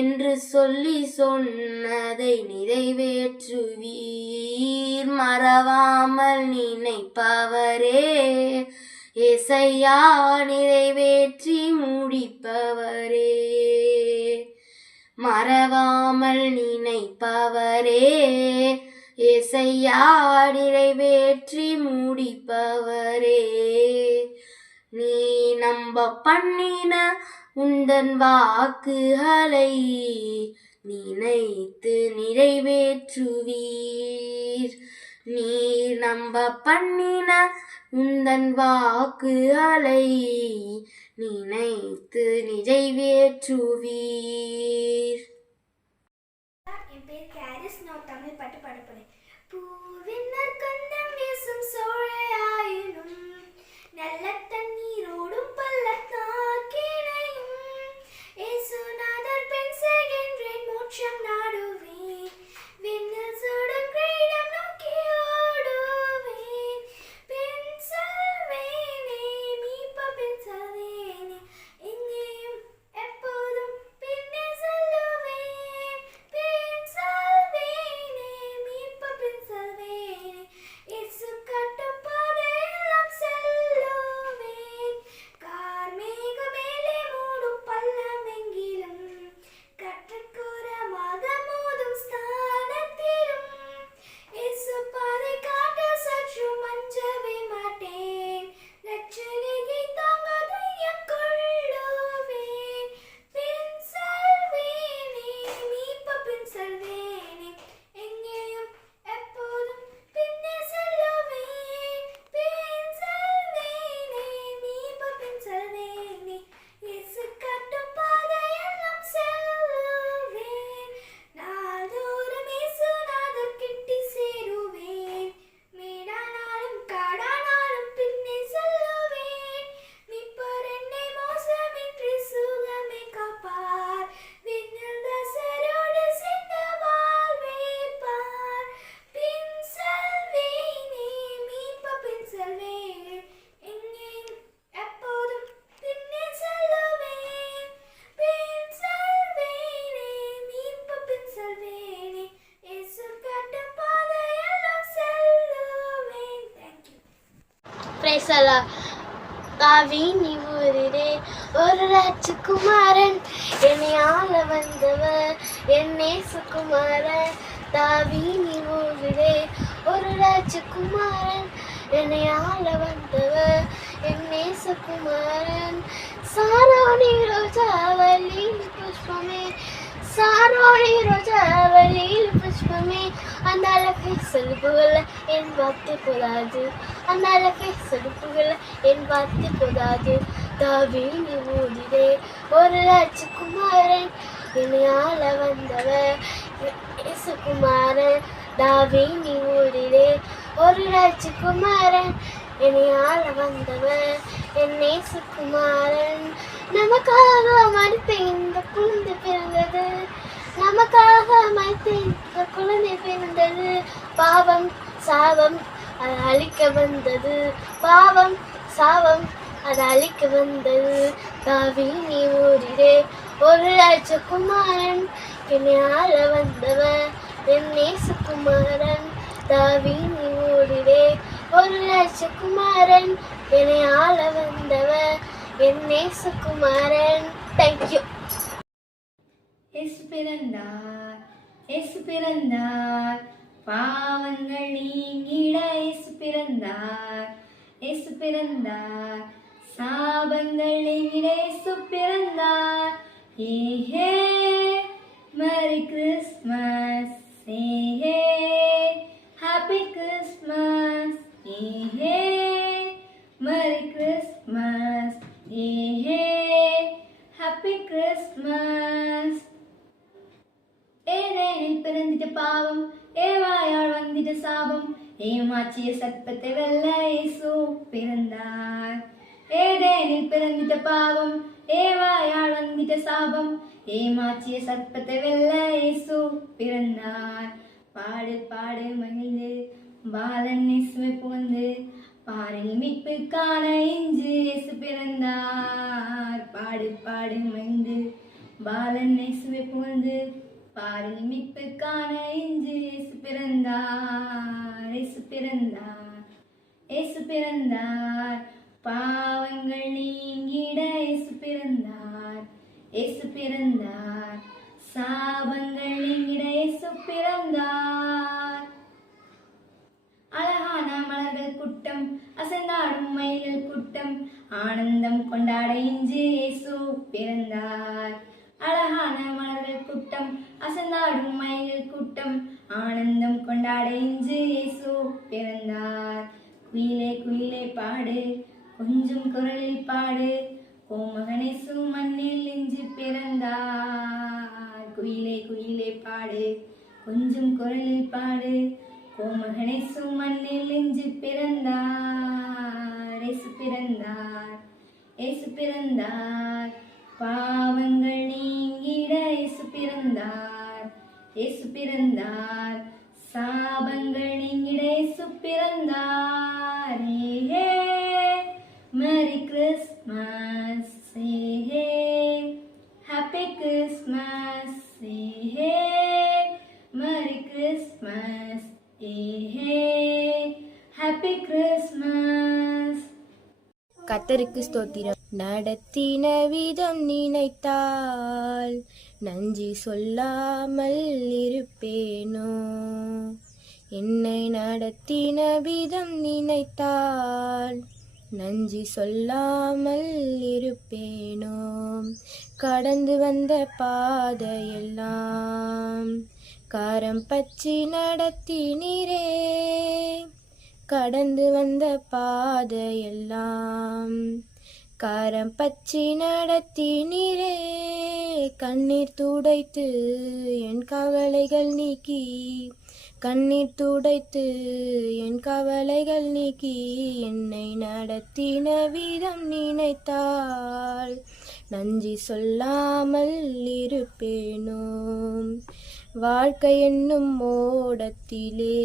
என்று சொல்லி சொன்னதை நிறைவேற்றுவீர். மறவாமல் நினைப்பவரே ஏசையா, நிறைவேற்றி முடிப்பவரே. மறவாமல் நினைப்பவரே ஏசையா, நிறைவேற்றி முடிப்பவரே. நீ நம்ப பண்ணின உந்தன் வாக்குகளை நினைத்து நிறைவேற்றுவீர். நீ நம்ப பண்ணின உந்தன் வாக்குகளை நினைத்து நிறைவேற்றுவீர். என் பேர் கேரிஸ். நான் தமிழ் பாட்டு பாடப்போறேன். பூவினர் கந்தம் வீசும் சோழையாயினும் நல்ல தண்ணீரோடும் பள்ளத்தாக்கினையும் ஏசுநாதர் பெண் செய்கின்றேன் மோட்சம் நாடுவேன். விண்ணில் சுடும் கிரீடம் நோக்கி ஓடுவேன். பெண் சொல்வேனே மீட்ப பெண் சொல்வேனே எங்கேயும் எப்போதும் பின்னே செல்லுவேன். பெண் சொல்வேனே மீட்ப பெண் சொல்வேனே இயேசு காட்டும் பாதையெல்லாம் செல்லுவேன். கார்மேக மேலே மூடும் பள்ளம் எங்கிலும் கற்றுக்கூறமாக மோதும் ஸ்தானத்திலும் இயேசு பாதை காட்ட சற்றும் அஞ்சவே மாட்டேன். ரட்சகரை தாங்க தையம் கொள்ளுவேன். பெண் சொல்வேனே மீட்ப பெண் சொல்வேனே எங்கேயும் எப்போதும் பின்னே செல்லுவேன். பெண் சொல்வேனே மீட்ப பெண் சொல்வேனே இயேசு காட்டும் பாதையெல்லாம் செல்லுவேன். நாள்தோறும் இயேசுநாதர் கிட்டி சேருவேன். மேடானாலும் காடானாலும் பின்னே செல்லுவேன். மீட்பர் என்னை மோசமின்றி சுகமே காப்பார். விண்ணில் தாசரோடு சேர்ந்து வாழ்வேப்பார். பின் செல்வேனே மீட்ப பின் செல்வேனே எங்கேயும் எப்போதும் பின்னே செல்லுவேன். பின் செல்வேனே மீட்ப பின் செல்வேனே இயேசு காட்டும் பாதையெல்லாம் செல்லுவேன். தேங்க்யூ. பிரேசலா. தாவீனி ஊரிலே ஒரு ராஜகுமாரன் என்னை ஆள வந்தவர் என் நேசகுமாரன். தாவீனி ஊரிலே ஒரு ராஜகுமாரன் என்னை ஆள வந்தவர் என் நேசகுமாரன். சாரோணி ரோஜாவலில் புஷ்பமே, சாரோணி ரோஜாவலில் புஷ்பமே. அந்த அழகை செலுப்புகள என் வார்த்தை போதாது, அந்த அழகை செலுப்புகள என் வார்த்தை போதாது. தாவீனி ஊரிலே ஒரு ராஜகுமாரன் என்னை ஆள வந்தவர் இயேசுகுமாரன். தாவீனி ஊரிலே ஒரு ராஜகுமாரன் என்னை ஆள வந்தவர் என் நேசகுமாரன். நமக்காக மறித்த இந்த குழந்தை பிறந்தது, நமக்காக மறித்த இந்த குழந்தை பிறந்தது. பாவம் சாபம் அதை அழிக்க வந்தது, பாவம் சாபம் அதை அழிக்க வந்தது. தாவீனி ஊரிலே ஒரு ராஜகுமாரன் என்னை ஆள வந்தவர் என் நேசகுமாரன். தாவீனி ஊரிலே ஒரு ராஜகுமாரன் என்னை ஆள வந்தவர் என் நேசகுமாரன். தேங்க்யூ. இயேசு பிறந்தார், இயேசு பிறந்தார், பாவங்கள் நீங்கிட இயேசு பிறந்தார், இயேசு பிறந்தார், சாபங்கள் நீங்கிட இயேசு பிறந்தார். ஹே ஹே மேரி கிறிஸ்மஸ், ஹே ஹே ஹாப்பி கிறிஸ்மஸ், ஹே ஹே மேரி கிறிஸ்மஸ், ஹே ஹே ஹாப்பி கிறிஸ்மஸ். ஏதேனில் பிறந்திட்ட பாவம், ஏவாயால் வந்திட்ட சாபம், ஏமாற்றிய சர்ப்பத்தை வெல்ல இயேசு பிறந்தார். ஏதேனில் பிறந்திட்ட பாவம், ஏவாயால் வந்திட்ட சாபம், ஏமாற்றிய சர்ப்பத்தை வெல்ல இயேசு பிறந்தார். பாடு பாடு மகிழ்ந்து பாலன் இயேசுவை புகழ்ந்து, பாரில் மீட்புக்கான இன்று இயேசு பிறந்தார். பாடு பாடு மகிழ்ந்து பாலன் இயேசுவை புகழ்ந்து, பாரில் மீட்புக்கான இன்று இயேசு பிறந்தார். இயேசு பிறந்தார், இயேசு பிறந்தார். பாவங்கள் நீங்கிட இயேசு பிறந்தார். இயேசு பிறந்தார். சாபங்கள் நீங்கிட இயேசு பிறந்தார். அழகான மலர்கள் கூட்டம், அசைந்தாடும் மயில்கள் கூட்டம், ஆனந்தம் கொண்டாட இன்று இயேசு பிறந்தார். அழகான மலர்கள் கூட்டம், அசைந்தாடும் மயில்கள் கூட்டம், ஆனந்தம் கொண்டாட இன்று இயேசு பிறந்தார். குயிலே குயிலே பாடு, கொஞ்சம் குரலில் பாடு, கோமகனேசு மண்ணில் இன்று பிறந்தார். குயிலே குயிலே பாடு, கொஞ்சம் குரலில் பாடு, கோமகனேசு மண்ணில் இன்று பிறந்தார். இயேசு பிறந்தார், இயேசு பிறந்தார். பாவங்கள் நீங்கிட இயேசு பிறந்தார். இயேசு பிறந்தார். சாபங்கள் நீங்கிட இயேசு பிறந்தார். Hey merry Christmas, hey happy Christmas, hey merry Christmas, hey happy Christmas. கர்த்தருக்கு ஸ்தோத்திரம். நடத்தின விதம் நினைத்தால் நன்றி சொல்லாமல் இருப்பேனோ, என்னை நடத்தின விதம் நினைத்தால் நன்றி சொல்லாமல் இருப்பேனோ. கடந்து வந்த பாதையெல்லாம் கரம் பற்றி நடத்தினீரே, கடந்து வந்த பாதையெல்லாம் கரம் பற்றி நடத்தினீரே. கண்ணீர் துடைத்து என் கவலைகள் நீக்கி, கண்ணீர் துடைத்து என் கவலைகள் நீக்கி, என்னை நடத்தின விதம் நினைத்தால் நன்றி சொல்லாமல் இருப்பேனோ. வாழ்க்கை என்னும் ஓடத்திலே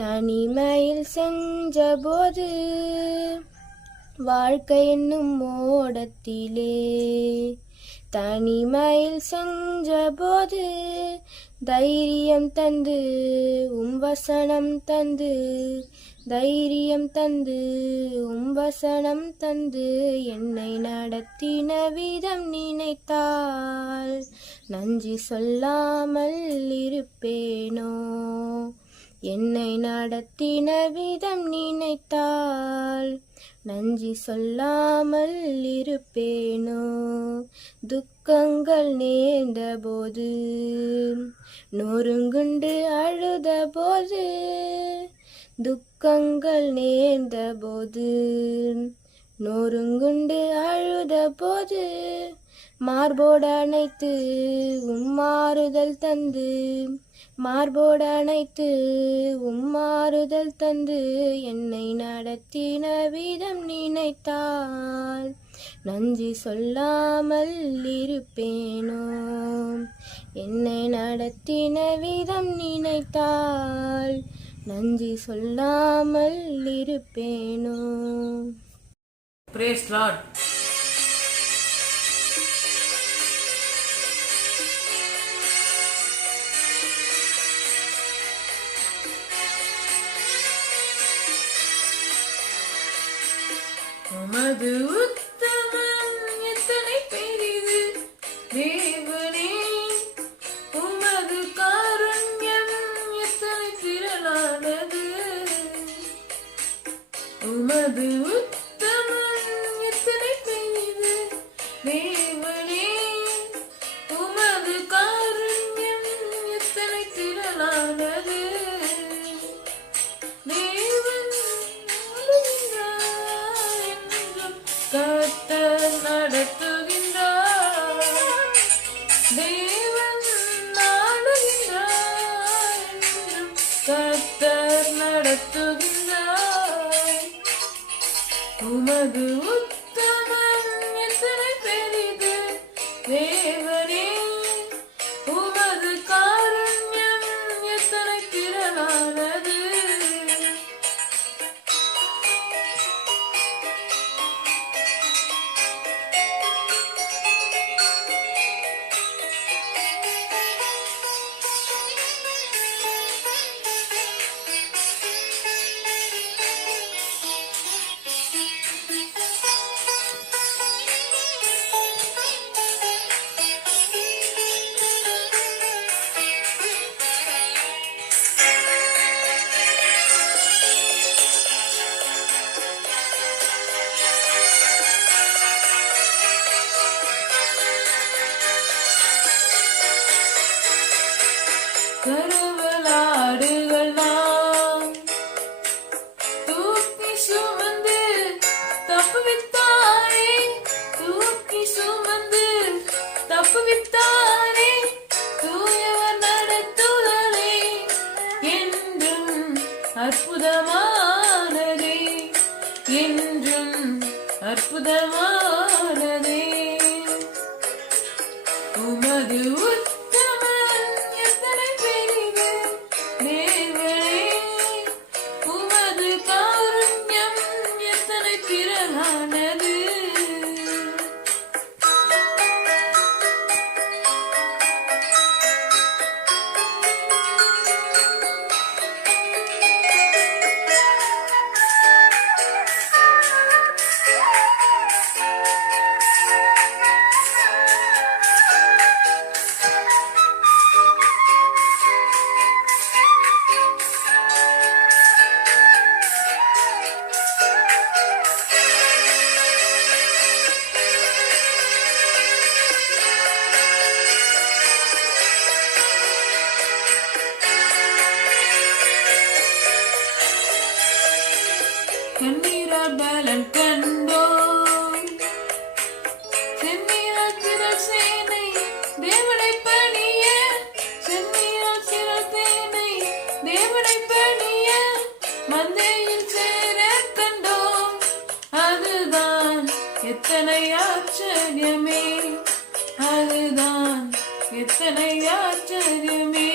தனிமையில் சென்ற போது, வாழ்க்கை என்னும் ஓடத்திலே தனிமையில் சென்ற போது, தைரியம் தந்து வசனம் தந்து, தைரியம் தந்து வசனம் தந்து, என்னை நடத்தின விதம் நினைத்தால் நன்றி சொல்லாமல் இருப்பேனோ. என்னை நடத்தின விதம் நினைத்தால் நன்றி சொல்லாமல் இருப்பேனோ. துக்கங்கள் நேர்ந்த போது, நொறுங்குண்டு அழுத போது, துக்கங்கள் நேர்ந்த போது, நொறுங்குண்டு அழுத போது, மார்போடு அணைத்து உம்மாறுதல் தந்து, மார்போடு அணைத்து உம்மாறுதல் தந்து, என்னை நடத்தின விதம் நினைத்தால் நன்றி சொல்லாமல் இருப்பேனோ. என்னை நடத்தின விதம் நினைத்தால் நன்றி சொல்லாமல் இருப்பேனோ. Praise Lord. உமது உத்தமம் எத்தனை பெரிது தேவனே, உமது காருண்யம் எத்தனை திரளானது. உமது உத்தமம் எத்தனை பெரிது தேவனே, உமது காருண்யம் எத்தனை திரளானது. கர்த்தர் நடத்துகின்றார், தேவன் நாடுகின்றார், கர்த்தர் நடத்துகின்றார். உமது உமது உத்தமம் எத்தனை பெரிது தேவனே, உமது காருண்யம் எத்தனை திரளானது. கருவலாடுகள் நாம் தூக்கி சுமந்து தப்புவித்தாரே, தூக்கி சுமந்து தப்புவித்தாரே, தூயவர் நடத்துதலே என்றும் அற்புதமானதே, என்றும் அற்புதமானதே. உமது உத்தமம் எத்தனை பெரிது தேவனே, உமது காருண்யம் எத்தனை திரளானது. கண்ணீரால் பலன் கண்டோம், செந்நீரால் திரள் சேனை தேவனை பணிய, செந்நீரால் திரள் சேனை தேவனை பணிய, மந்தையில் சேர கண்டோம். அதுதான் எத்தனை ஆச்சரியமே, அதுதான் எத்தனை ஆச்சரியமே.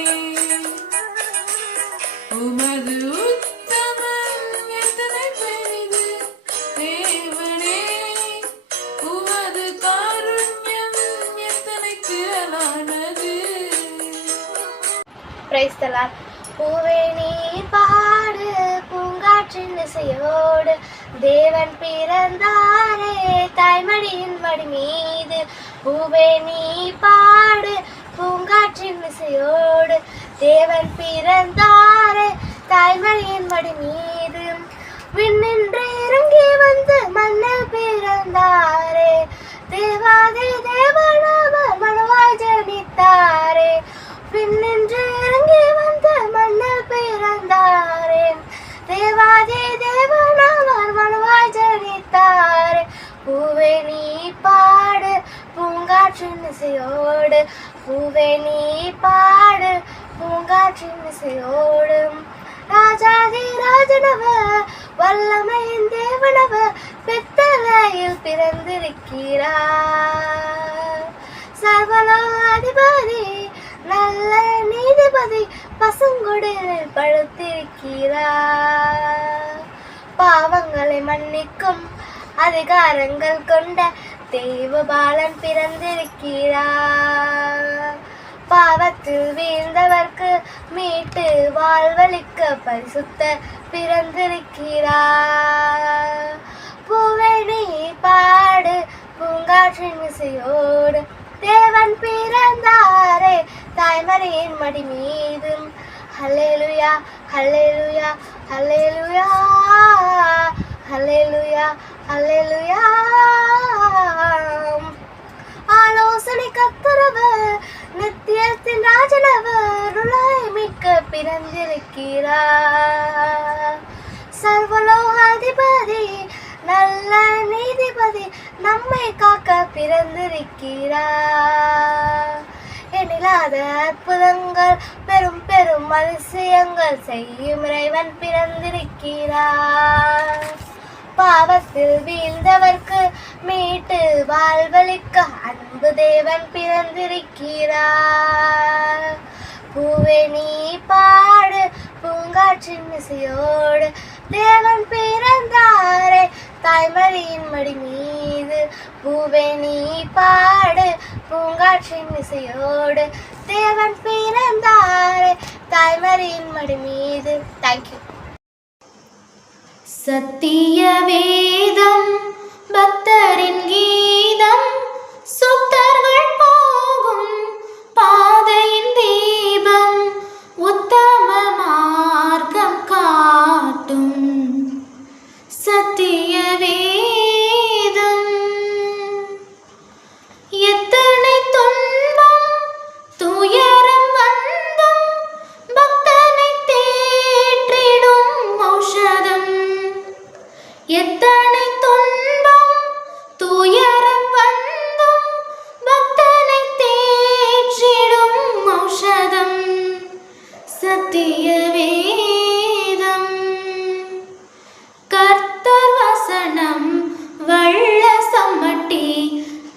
உமது உத்தமம் எத்தனை பெரிது தேவனே, உமது காருண்யம் எத்தனை திரளானது. Price the Lord. பூவே நீ பாடு பூங்காற்றின் இசையோடு, தேவன் பிறந்தாரே தாய்மடியின் மடி மீது. பூவே நீ பாடு பூங்காற்றின் இசையோடு, தேவன் பிறந்தாரே தாய்மடியின் மடி மீது. விண்ணின்று இறங்கி வந்து மண்ணில் பிறந்தாரே, தேவாதி தேவனவர் மனுவாய் ஜனித்தாரே. விண்ணின்று இறங்கி வந்து மண்ணில் பிறந்தாரே, தேவாதி தேவனவர் மனுவாய் ஜனித்தாரே. பூவே நீ பாடு பூங்காற்றின் இசையோடு, பூவே நீ பாடு பூங்காற்றின் இசையோடு. ராஜாதி ராஜனவர் வல்லமையின் தேவனவர் பித்தளையில் பிறந்திருக்கிறார். சர்வலோகாதிபதி நல்ல நீதிபதி பசுங்குடிலில் படுத்திருக்கிறார். பாவங்களை மன்னிக்கும் அதிகாரங்கள் கொண்ட தேவபாலன் பிறந்திருக்கிறார். பாவத்தில் வீழ்ந்தவர்க்கு மீட்டு வாழ்வளிக்க பரிசுத்த பிறந்திருக்கிறார். பூவே நீ பாடு பூங்காற்றின் இசையோடு, தேவன் பிறந்தாரே தாய்மரியின் மடி மீது. ஹல்லேலூயா ஹல்லேலூயா ஹல்லேலூயா ஹல்லேலூயா ஹல்லேலூயா. ஆலோசனை கர்த்தரவர் நித்தியத்தின் ராஜனவர் உலகை மீட்க பிறந்திருக்கிறார். சர்வலோகாதிபதி நல்ல நீதிபதி நம்மை காக்க பிறந்திருக்கிறார். எண்ணிலாத அற்புதங்கள் பெரும் பெரும் அதிசயங்கள் செய்யும் இறைவன் பிறந்திருக்கிறார். பாவத்தில் வீழ்ந்தவர்க்கு மீட்டு வாழ்வளிக்க அன்பு தேவன் பிறந்திருக்கிறார். பூவே நீ பாடு பூங்காற்றின் இசையோடு தேவன் பிறந்தாரே தாய்மரியின் மடி மீது. பூவே நீ பாடு பூங்காற்றின் இசையோடு தேவன் பிறந்தாரே தாய்மரியின் மடி மீது. தேங்க்யூ. சத்திய வேதம் பக்தரின் கீதம் சுத்தர்கள் போகும் பாதையின் தீபம் உத்தம மார்க்கம் காட்டும் சத்திய வேதம். எத்தனை துன்பம் துயரம் வந்தும் பக்தனை தேற்றிடும் ஔஷதம். எத்தனை துன்பம் துயரம் வந்தும் பக்தனை தேற்றிடும் ஔஷதம் சத்திய வேதம். கர்த்தர் வசனம் வள்ள சம்மட்டி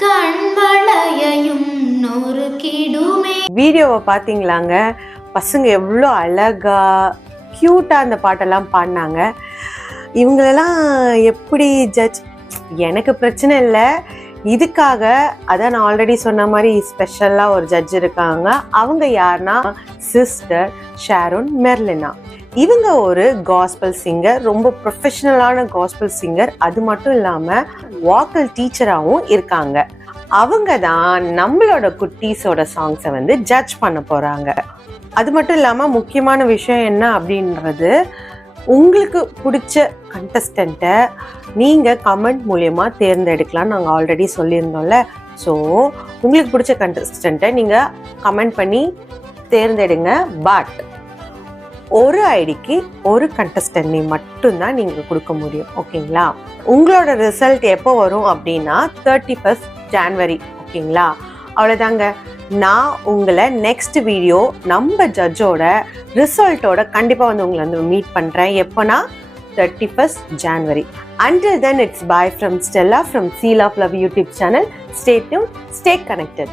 கண்வளையையும் நொறுக்கிடுமே. வீடியோவை பார்த்தீங்களாங்க? பசங்க எவ்வளோ அழகா க்யூட்டாக அந்த பாட்டெல்லாம் பாடினாங்க. இவங்களெல்லாம் எப்படி ஜட்ஜ்? எனக்கு பிரச்சனை இல்லை. இதுக்காக அதான் நான் ஆல்ரெடி சொன்ன மாதிரி ஸ்பெஷலாக ஒரு ஜட்ஜ் இருக்காங்க. அவங்க யாருன்னா சிஸ்டர் ஷாரோன் மெர்லினா. இவங்க ஒரு காஸ்பல் சிங்கர், ரொம்ப ப்ரொஃபஷனலான காஸ்பல் சிங்கர். அது மட்டும் இல்லாமல் வாக்கல் டீச்சராகவும் இருக்காங்க. அவங்க தான் நம்மளோட குட்டீஸோட சாங்ஸை வந்து ஜட்ஜ் பண்ண போகிறாங்க. அது மட்டும் இல்லாமல் முக்கியமான விஷயம் என்ன அப்படின்றது, உங்களுக்கு பிடிச்ச கண்டஸ்டண்ட்டை நீங்கள் கமெண்ட் மூலயமா தேர்ந்தெடுக்கலாம். நாங்கள் ஆல்ரெடி சொல்லியிருந்தோம்ல. ஸோ உங்களுக்கு பிடிச்ச கண்டஸ்டண்ட்டை நீங்கள் கமெண்ட் பண்ணி தேர்ந்தெடுங்க. பட் ஒரு ஐடிக்கு ஒரு கண்டஸ்டன்ட் நேம் மட்டும்தான் நீங்கள் கொடுக்க முடியும். ஓகேங்களா? உங்களோட ரிசல்ட் எப்போ வரும் அப்படின்னா 31st January. ஓகேங்களா? அவ்வளோதாங்க. நான் உங்களை நெக்ஸ்ட் வீடியோ நம்ம ஜட்ஜோட ரிசல்ட்டோட கண்டிப்பாக வந்து உங்களை வந்து மீட் பண்ணுறேன். எப்போனா 31st January. Until then, it's bye from Stella from Seal of Love YouTube channel. Stay tuned, stay connected.